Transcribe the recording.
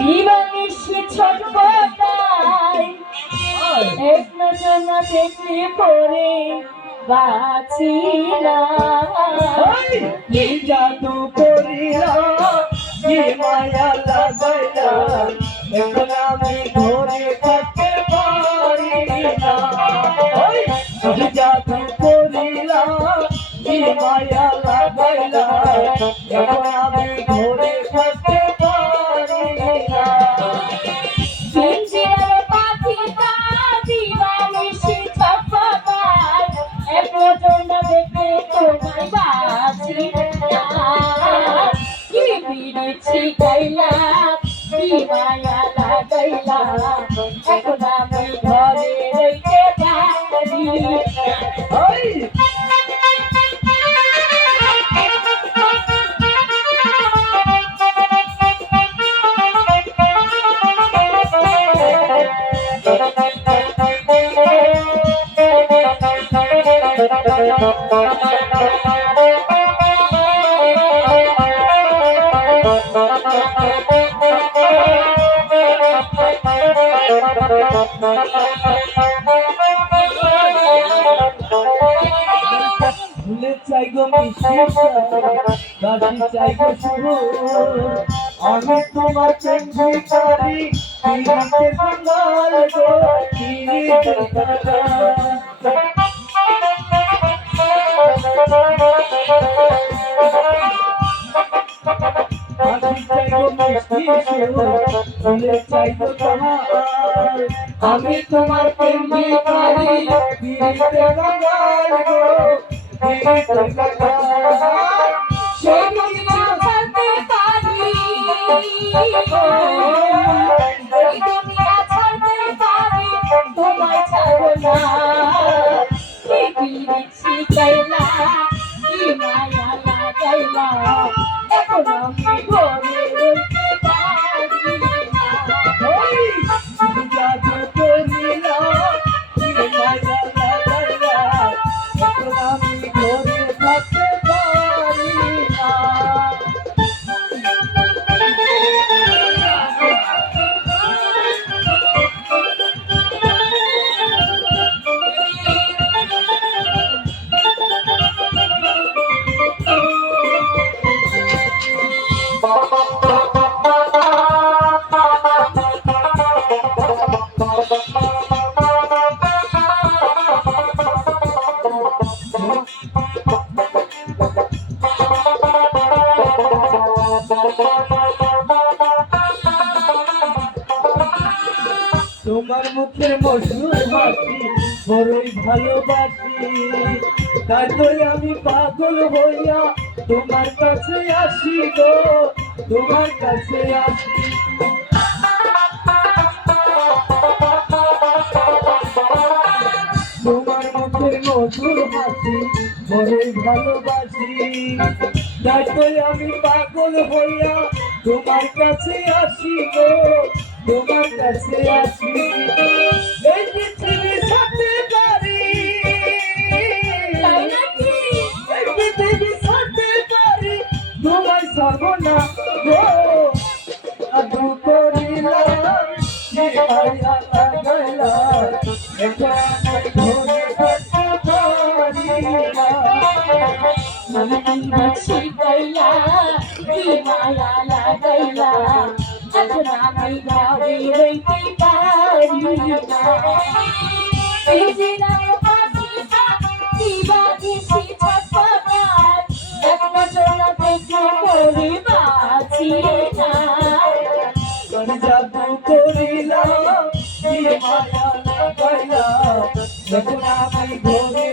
দিবানিশি ছটপটাই এক নজর না দেখলে পরে বাঁচি না। কি জাদু করিলা কি মায়া লাগাইলা এখন আমি ধরে থাকতে পারি না। কি জাদু করিলা কি মায়া লাগাইলা এখন আমি ধরে থাকতে পারি না। পিঞ্জিরার পাখিটা দিবানিশি ছটপটাই এক নজর না দেখলে তোমায় বাঁচি না। কি বিড়েছি গাইলা কি মায়া লাগাইলা এখন আমি ঘরে রইতে পারি না। ভুলে চাই গো মিশি বাসি চাই গো সুর আমি তোমার চেঞ্জিকারি পিরিতে বাঙাল গো পিরিতে বাসি চাই গো মিশি ভুলে চাই গো তোমার আমি তোমার চেঞ্জিকারি পিরিতে বাঙাল গো পিরিতে বাঙাল। সেই দুনিয়া ছাড়তে পারি এই দুনিয়া ছাড়তে পারি তোমায় ছাড়বো না। কি বিড়েছি গাইলা কি মায়া লাগাইলা এখন আমি ঘরে রইতে পারি না। জাদু করিলা কি মায়া লাগাইলা এখন আমি ধরে থাকতে পারি না। তোমার মুখের মধুর হাসি বড়ই ভালোবাসি তাই তো আমি পাগল হইয়া তোমার কাছে আসি গো তোমার কাছে আসি। তোমার মুখের মধুর হাসি বড়ই ভালোবাসি তাই তো আমি পাগল হইয়া তোমার কাছে আসি গো তোমার কাছে আসি। এই পৃথিবী ছাড়তে পারি তাই নাকি? এই পৃথিবী ছাড়তে পারি তোমায় সর্বনা গো জাদু করিলাম কি মায়া লাগাইলা এখন আমি ধরে থাকতে পারি না। বিড়েছি গাইলা কি মায়া লাগাইলা এখন আমি ঘরে রইতে পারি না। পিঞ্জিরার পাখিটা দিবানিশি ছটপটাই এক নজর না দেখলে পরে বাঁচি না। জাদু করিলাম কি মায়া লাগাইলা এখন আমি ধরে